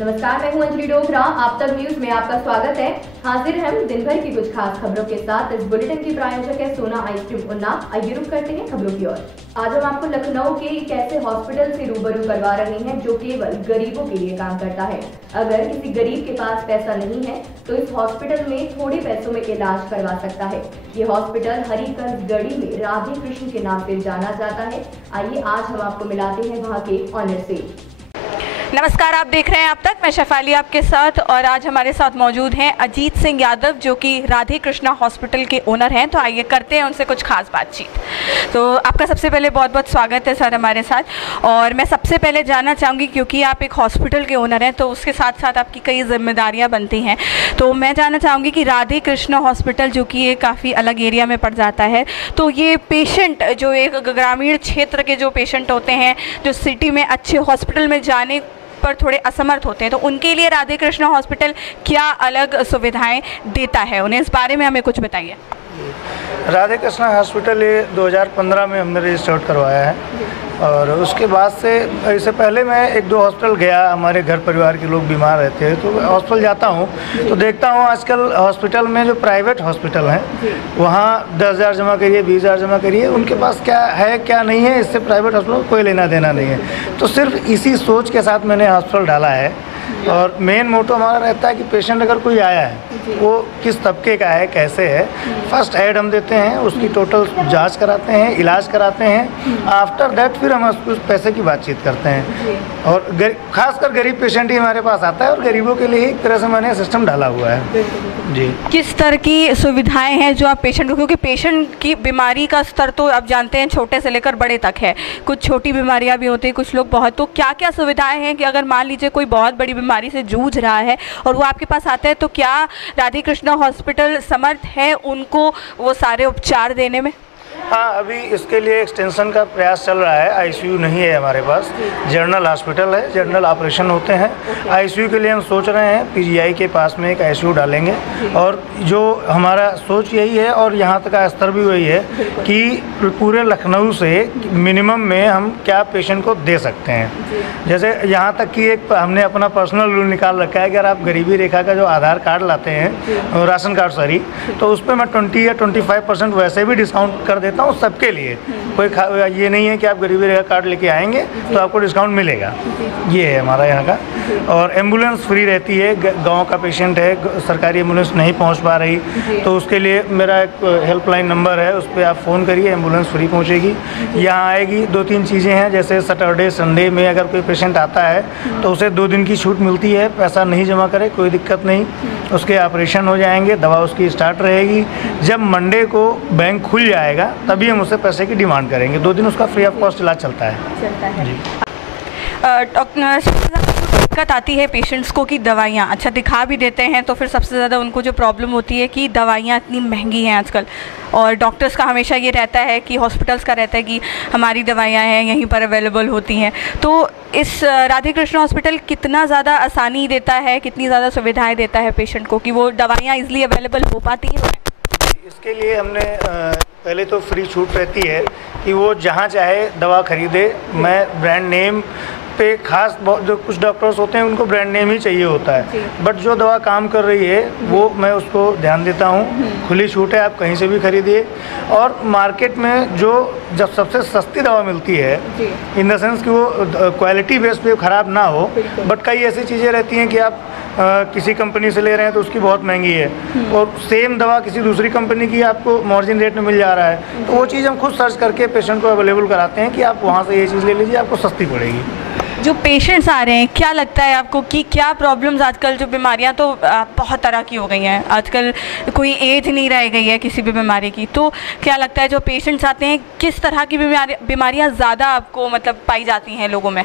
नमस्कार, मैं हूं अंजलि डोगरा। आप तक न्यूज में आपका स्वागत है। हाजिर हैं हम दिन भर की कुछ खास खबरों के साथ। इस बुलेटिन की प्रायोजक है सोना आइसक्रीम उन्नाव। आइए रुक करते हैं खबरों की ओर। आज हम आपको लखनऊ के एक ऐसे हॉस्पिटल से रूबरू करवा रहे हैं जो केवल गरीबों के लिए काम करता है। अगर किसी गरीब के पास पैसा नहीं है तो इस हॉस्पिटल में थोड़े पैसों में इलाज करवा सकता है। ये हॉस्पिटल हरिकंज गढ़ी में राधे कृष्ण के नाम से जाना जाता है। आइए आज हम आपको मिलाते हैं वहाँ के ऑनर से। नमस्कार, आप देख रहे हैं आप तक। मैं शेफाली आपके साथ, और आज हमारे साथ मौजूद हैं अजीत सिंह यादव जो कि राधे कृष्णा हॉस्पिटल के ओनर हैं। तो आइए करते हैं उनसे कुछ खास बातचीत। तो आपका सबसे पहले बहुत बहुत स्वागत है सर हमारे साथ। और मैं सबसे पहले जानना चाहूँगी, क्योंकि आप एक हॉस्पिटल के ओनर हैं तो उसके साथ साथ आपकी कई जिम्मेदारियाँ बनती हैं, तो मैं जानना चाहूँगी कि राधे कृष्णा हॉस्पिटल जो कि एक काफ़ी अलग एरिया में पड़ जाता है, तो ये पेशेंट जो एक ग्रामीण क्षेत्र के जो पेशेंट होते हैं, जो सिटी में अच्छे हॉस्पिटल में जाने पर थोड़े असमर्थ होते हैं, तो उनके लिए राधे कृष्णा हॉस्पिटल क्या अलग सुविधाएं देता है, उन्हें इस बारे में हमें कुछ बताइए। राधे कृष्णा हॉस्पिटल ये 2015 में हमने रजिस्टर्ड करवाया है, और उसके बाद से इससे पहले मैं 1-2 हॉस्पिटल गया। हमारे घर परिवार के लोग बीमार रहते हैं तो हॉस्पिटल जाता हूँ तो देखता हूँ आजकल हॉस्पिटल में जो प्राइवेट हॉस्पिटल हैं वहाँ 10,000 जमा करिए, 20,000 जमा करिए। उनके पास क्या है क्या नहीं है, इससे प्राइवेट हॉस्पिटल को कोई लेना देना नहीं है। तो सिर्फ इसी सोच के साथ मैंने हॉस्पिटल डाला है। और मेन मोटो हमारा रहता है कि पेशेंट अगर कोई आया है वो किस तबके का है, कैसे है, फर्स्ट एड हम देते हैं, उसकी टोटल जांच कराते हैं, इलाज कराते हैं। आफ्टर दैट फिर हम उस पैसे की बातचीत करते हैं। और खासकर गरीब पेशेंट ही हमारे पास आता है, और गरीबों के लिए एक तरह से मैंने सिस्टम डाला हुआ है। जी, किस तरह की सुविधाएं हैं जो आप पेशेंट को, क्योंकि पेशेंट की बीमारी का स्तर तो आप जानते हैं छोटे से लेकर बड़े तक है, कुछ छोटी बीमारियां भी होती हैं, कुछ लोग बहुत, तो क्या क्या सुविधाएं हैं कि अगर मान लीजिए कोई बहुत बड़ी बीमारी से जूझ रहा है और वो आपके पास आता है, तो क्या राधे कृष्णा हॉस्पिटल समर्थ है उनको वो सारे उपचार देने में? हाँ, अभी इसके लिए एक्सटेंशन का प्रयास चल रहा है। आईसीयू नहीं है हमारे पास, जनरल हॉस्पिटल है, जनरल ऑपरेशन होते हैं। आईसीयू के लिए हम सोच रहे हैं पीजीआई के पास में एक आईसीयू डालेंगे, और जो हमारा सोच यही है और यहाँ तक का स्तर भी वही है कि पूरे लखनऊ से मिनिमम में हम क्या पेशेंट को दे सकते हैं। जैसे यहाँ तक कि एक हमने अपना पर्सनल रूल निकाल रखा है कि अगर आप गरीबी रेखा का जो आधार कार्ड लाते हैं, राशन कार्ड सॉरी, तो उस पर मैं 20 या 25% वैसे भी डिस्काउंट कर देता हूँ सबके लिए। कोई ये नहीं है कि आप गरीबी रेखा कार्ड लेके आएंगे तो आपको डिस्काउंट मिलेगा। ये है हमारा यहाँ का। और एम्बुलेंस फ्री रहती है। गांव का पेशेंट है, सरकारी एम्बुलेंस नहीं पहुँच पा रही, तो उसके लिए मेरा एक हेल्पलाइन नंबर है, उस पर आप फ़ोन करिए, एम्बुलेंस फ्री पहुँचेगी, यहाँ आएगी। 2-3 चीज़ें हैं, जैसे सैटरडे संडे में अगर कोई पेशेंट आता है तो उसे 2 दिन की छूट मिलती है। पैसा नहीं जमा करे कोई दिक्कत नहीं, उसके ऑपरेशन हो जाएंगे, दवा उसकी स्टार्ट रहेगी। जब मंडे को बैंक खुल जाएगा तभी हम उससे पैसे की डिमांड करेंगे। 2 दिन उसका फ्री ऑफ कॉस्ट इलाज चलता है। जी, दिक्कत आती है पेशेंट्स को कि दवाइयाँ अच्छा दिखा भी देते हैं, तो फिर सबसे ज़्यादा उनको जो प्रॉब्लम होती है कि दवाइयाँ इतनी महंगी हैं आजकल, और डॉक्टर्स का हमेशा ये रहता है कि हॉस्पिटल्स का रहता है कि हमारी दवाइयाँ हैं यहीं पर अवेलेबल होती हैं। तो इस राधे कृष्णा हॉस्पिटल कितना ज़्यादा आसानी देता है, कितनी ज़्यादा सुविधाएँ देता है पेशेंट को कि वो दवाइयाँ ईज़िली अवेलेबल हो पाती हैं? इसके लिए हमने पहले तो फ्री छूट रहती है कि वो जहाँ चाहे दवा खरीदे। मैं ब्रांड नेम पे खास जो कुछ डॉक्टर्स होते हैं उनको ब्रांड नेम ही चाहिए होता है, बट जो दवा काम कर रही है वो मैं उसको ध्यान देता हूँ। खुली छूट है, आप कहीं से भी खरीदिए। और मार्केट में जो जब सबसे सस्ती दवा मिलती है, इन द सेंस कि वो क्वालिटी बेस पे ख़राब ना हो, बट कई ऐसी चीज़ें रहती हैं कि आप किसी कंपनी से ले रहे हैं तो उसकी बहुत महंगी है, और सेम दवा किसी दूसरी कंपनी की आपको मार्जिन रेट में मिल जा रहा है। तो वो चीज़ हम खुद सर्च करके पेशेंट को अवेलेबल कराते हैं कि आप वहाँ से ये चीज़ ले लीजिए, आपको सस्ती पड़ेगी। जो पेशेंट्स आ रहे हैं, क्या लगता है आपको कि क्या प्रॉब्लम्स आजकल, जो बीमारियां तो बहुत तरह की हो गई हैं आजकल, कोई एज नहीं रह गई है किसी भी बीमारी की, तो क्या लगता है जो पेशेंट्स आते हैं किस तरह की बीमारियां ज़्यादा आपको मतलब पाई जाती हैं लोगों में?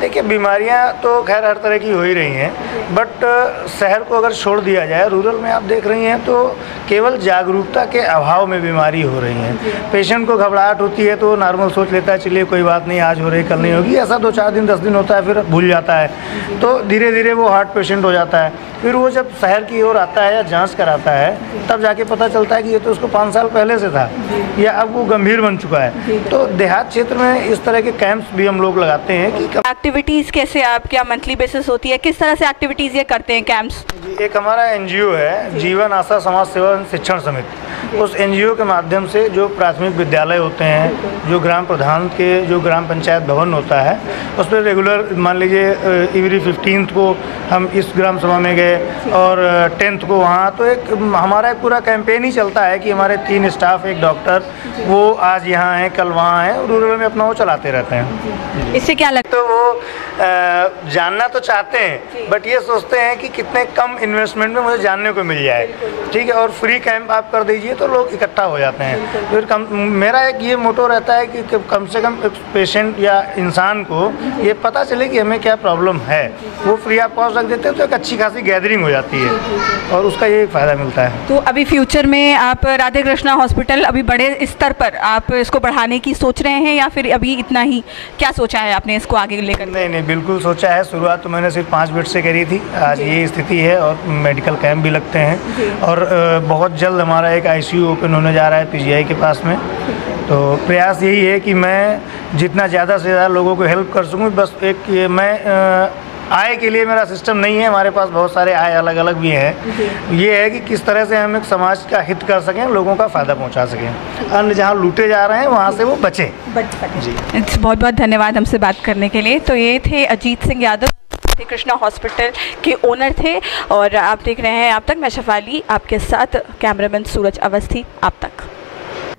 देखिए, बीमारियां तो खैर हर तरह की हो ही रही हैं, बट शहर को अगर छोड़ दिया जाए, रूरल में आप देख रही हैं तो केवल जागरूकता के अभाव में बीमारी हो रही है। पेशेंट को घबराहट होती है तो नॉर्मल सोच लेता है चलिए कोई बात नहीं, आज हो रही कल नहीं होगी। ऐसा 2-4 दिन 10 दिन होता है, फिर भूल जाता है, तो धीरे धीरे वो हार्ट पेशेंट हो जाता है। फिर वो जब शहर की ओर आता है या जांच कराता है तब जाके पता चलता है कि ये तो उसको 5 साल पहले से था या अब वो गंभीर बन चुका है। तो देहात क्षेत्र में इस तरह के कैंप्स भी हम लोग लगाते हैं कि एक्टिविटीज़ कैसे आप क्या मंथली बेसिस होती है, किस तरह से एक्टिविटीज़ ये करते हैं कैंप्स? एक हमारा एनजीओ है जीवन आशा समाज सेवा शिक्षण समिति। उस एनजीओ के माध्यम से जो प्राथमिक विद्यालय होते हैं, जो ग्राम प्रधान के जो ग्राम पंचायत भवन होता है, उस पर रेगुलर मान लीजिए एवरी 15th को हम इस ग्राम सभा में गए और 10th को वहाँ। तो एक हमारा एक पूरा कैंपेन ही चलता है कि हमारे 3 स्टाफ, एक डॉक्टर, वो आज यहाँ हैं, कल वहाँ हैं, रूरल में अपना वो चलाते रहते हैं। इससे क्या लगता है? तो वो जानना तो चाहते हैं बट ये सोचते हैं कि कितने कम इन्वेस्टमेंट में मुझे जानने को मिल जाए, ठीक है, और फ्री कैंप आप कर दीजिए तो लोग इकट्ठा हो जाते हैं। फिर मेरा एक ये मोटो रहता है कि कम से कम एक पेशेंट या इंसान को ये पता चले कि हमें क्या प्रॉब्लम है, वो फ्री ऑफ कॉस्ट रख देते हैं तो एक अच्छी खासी गैदरिंग हो जाती है और उसका ये फ़ायदा मिलता है। तो अभी फ्यूचर में आप राधे कृष्णा हॉस्पिटल अभी बड़े स्तर पर आप इसको बढ़ाने की सोच रहे हैं या फिर अभी इतना ही, क्या सोचा है आपने इसको आगे लेकर? नहीं, बिल्कुल सोचा है। शुरुआत तो मैंने सिर्फ 5 बेड से करी थी, आज ये स्थिति है और मेडिकल कैंप भी लगते हैं और बहुत जल्द हमारा एक आईसीयू ओपन होने जा रहा है पीजीआई के पास में। तो प्रयास यही है कि मैं जितना ज़्यादा से ज़्यादा लोगों को हेल्प कर सकूँ। बस एक ये मैं आय के लिए मेरा सिस्टम नहीं है, हमारे पास बहुत सारे आय अलग अलग भी हैं। ये है कि किस तरह से हम एक समाज का हित कर सकें, लोगों का फ़ायदा पहुंचा सकें, अन्य जहां लूटे जा रहे हैं वहां से वो बचें। जी, बहुत बहुत धन्यवाद हमसे बात करने के लिए। तो ये थे अजीत सिंह यादव, राधे कृष्णा हॉस्पिटल के ओनर थे और आप देख रहे हैं आप तक। मैं शेफाली आपके साथ, कैमरामैन सूरज अवस्थी आप तक।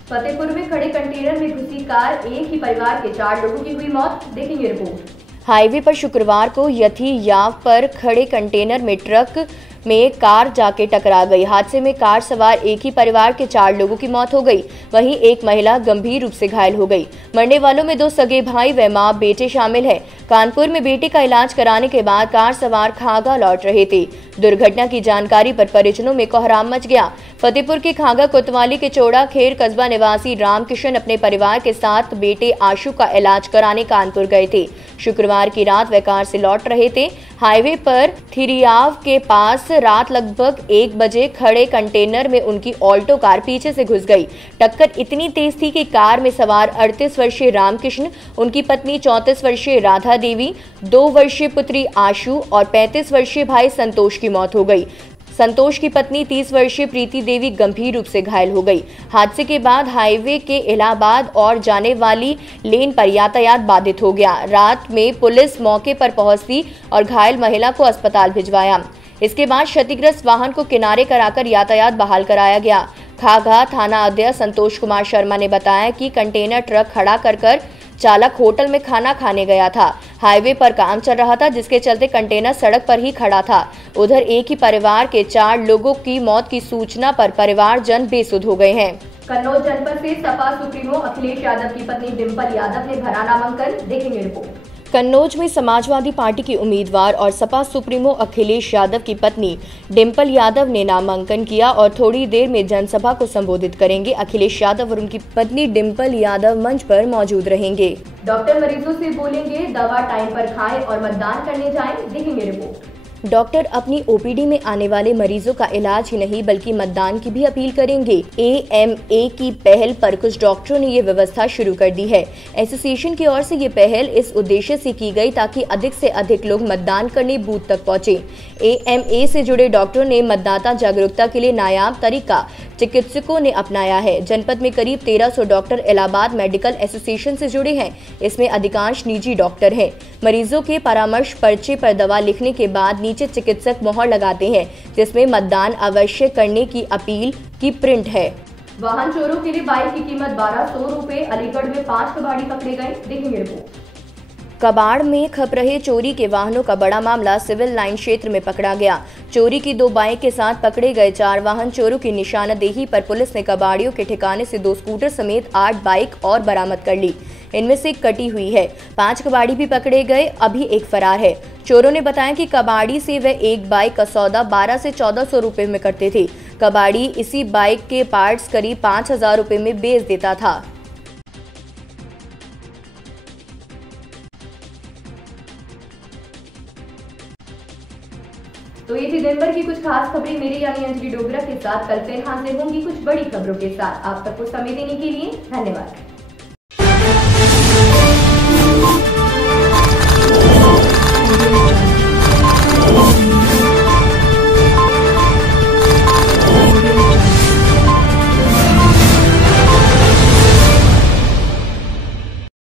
फतेहपुर में खड़े कंटेनर में घुसी कार, एक ही परिवार के 4 लोगों की हुई मौत। देखेंगे रिपोर्ट। हाईवे पर शुक्रवार को यथी याव पर खड़े कंटेनर में ट्रक में कार जाके टकरा गई। हादसे में कार सवार एक ही परिवार के 4 लोगों की मौत हो गई, वहीं एक महिला गंभीर रूप से घायल हो गई। मरने वालों में 2 सगे भाई व मां बेटे शामिल हैं। कानपुर में बेटे का इलाज कराने के बाद कार सवार खागा लौट रहे थे। दुर्घटना की जानकारी पर परिजनों में कोहराम मच गया। फतेहपुर के खागा कोतवाली के चौड़ा खेर कस्बा निवासी रामकिशन अपने परिवार के साथ बेटे आशु का इलाज कराने कानपुर गए थे। शुक्रवार की रात वे कार से लौट रहे थे। हाईवे पर थिरियाव के पास रात लगभग 1 बजे खड़े कंटेनर में उनकी ऑल्टो कार पीछे से घुस गई। टक्कर इतनी तेज थी कि कार में सवार 38 वर्षीय रामकृष्ण, उनकी पत्नी 34 वर्षीय राधा देवी, 2 वर्षीय पुत्री आशु और 35 वर्षीय भाई संतोष की मौत हो गई। संतोष की पत्नी 30 वर्षीय प्रीति देवी गंभीर रूप से घायल हो गई। हादसे के बाद हाईवे के इलाहाबाद और जाने वाली लेन पर यातायात बाधित हो गया। रात में पुलिस मौके पर पहुंची और घायल महिला को अस्पताल भिजवाया। इसके बाद क्षतिग्रस्त वाहन को किनारे कराकर यातायात बहाल कराया गया। खागा थाना अध्यक्ष संतोष कुमार शर्मा ने बताया कि कंटेनर ट्रक खड़ा कर चालक होटल में खाना खाने गया था। हाईवे पर काम चल रहा था, जिसके चलते कंटेनर सड़क पर ही खड़ा था। उधर एक ही परिवार के 4 लोगों की मौत की सूचना पर परिवारजन बेसुध हो गए हैं। कन्नौज जनपद से सपा सुप्रीमो अखिलेश यादव की पत्नी डिंपल यादव ने भरा नामांकन। देखेंगे रिपोर्ट। कन्नौज में समाजवादी पार्टी की उम्मीदवार और सपा सुप्रीमो अखिलेश यादव की पत्नी डिंपल यादव ने नामांकन किया और थोड़ी देर में जनसभा को संबोधित करेंगे। अखिलेश यादव और उनकी पत्नी डिंपल यादव मंच पर मौजूद रहेंगे। डॉक्टर मरीजों से बोलेंगे दवा टाइम पर खाएं और मतदान करने जाएं। देखेंगे रिपोर्ट। डॉक्टर अपनी ओपीडी में आने वाले मरीजों का इलाज ही नहीं बल्कि मतदान की भी अपील करेंगे। AMA की पहल पर कुछ डॉक्टरों ने ये व्यवस्था शुरू कर दी है। एसोसिएशन की ओर से ये पहल इस उद्देश्य से की गई ताकि अधिक से अधिक लोग मतदान करने बूथ तक पहुंचे। AMA से जुड़े डॉक्टरों ने मतदाता जागरूकता के लिए नायाब तरीका चिकित्सकों ने अपनाया है। जनपद में करीब 1300 डॉक्टर इलाहाबाद मेडिकल एसोसिएशन से जुड़े हैं। इसमें अधिकांश निजी डॉक्टर हैं। मरीजों के परामर्श पर्चे पर दवा लिखने के बाद नीचे चिकित्सक मोहर लगाते हैं, जिसमें मतदान अवश्य करने की अपील की प्रिंट है। वाहन चोरों के लिए बाइक की कीमत 1200 रुपए। अलीगढ़ में 5 कबाड़ी पकड़े गए। देखेंगे रिपोर्ट। कबाड़ में खप रहे चोरी के वाहनों का बड़ा मामला सिविल लाइन क्षेत्र में पकड़ा गया। चोरी की 2 बाइक के साथ पकड़े गए 4 वाहन चोरों की निशानदेही पर पुलिस ने कबाड़ियों के ठिकाने से 2 स्कूटर समेत 8 बाइक और बरामद कर ली। इनमें से 1 कटी हुई है। 5 कबाड़ी भी पकड़े गए, अभी 1 फरार है। चोरों ने बताया कि कबाड़ी से वह 1 बाइक का सौदा 12 से 1400 रुपए में करते थे। कबाड़ी इसी बाइक के पार्ट्स करीब 5000 रुपए में बेच देता था। तो ये थी दिन भर की कुछ खास खबरें मेरी यानी अंजलि डोगरा के साथ। कल फिर हाजिर होंगी कुछ बड़ी खबरों के साथ। आप तक को समय देने के लिए धन्यवाद।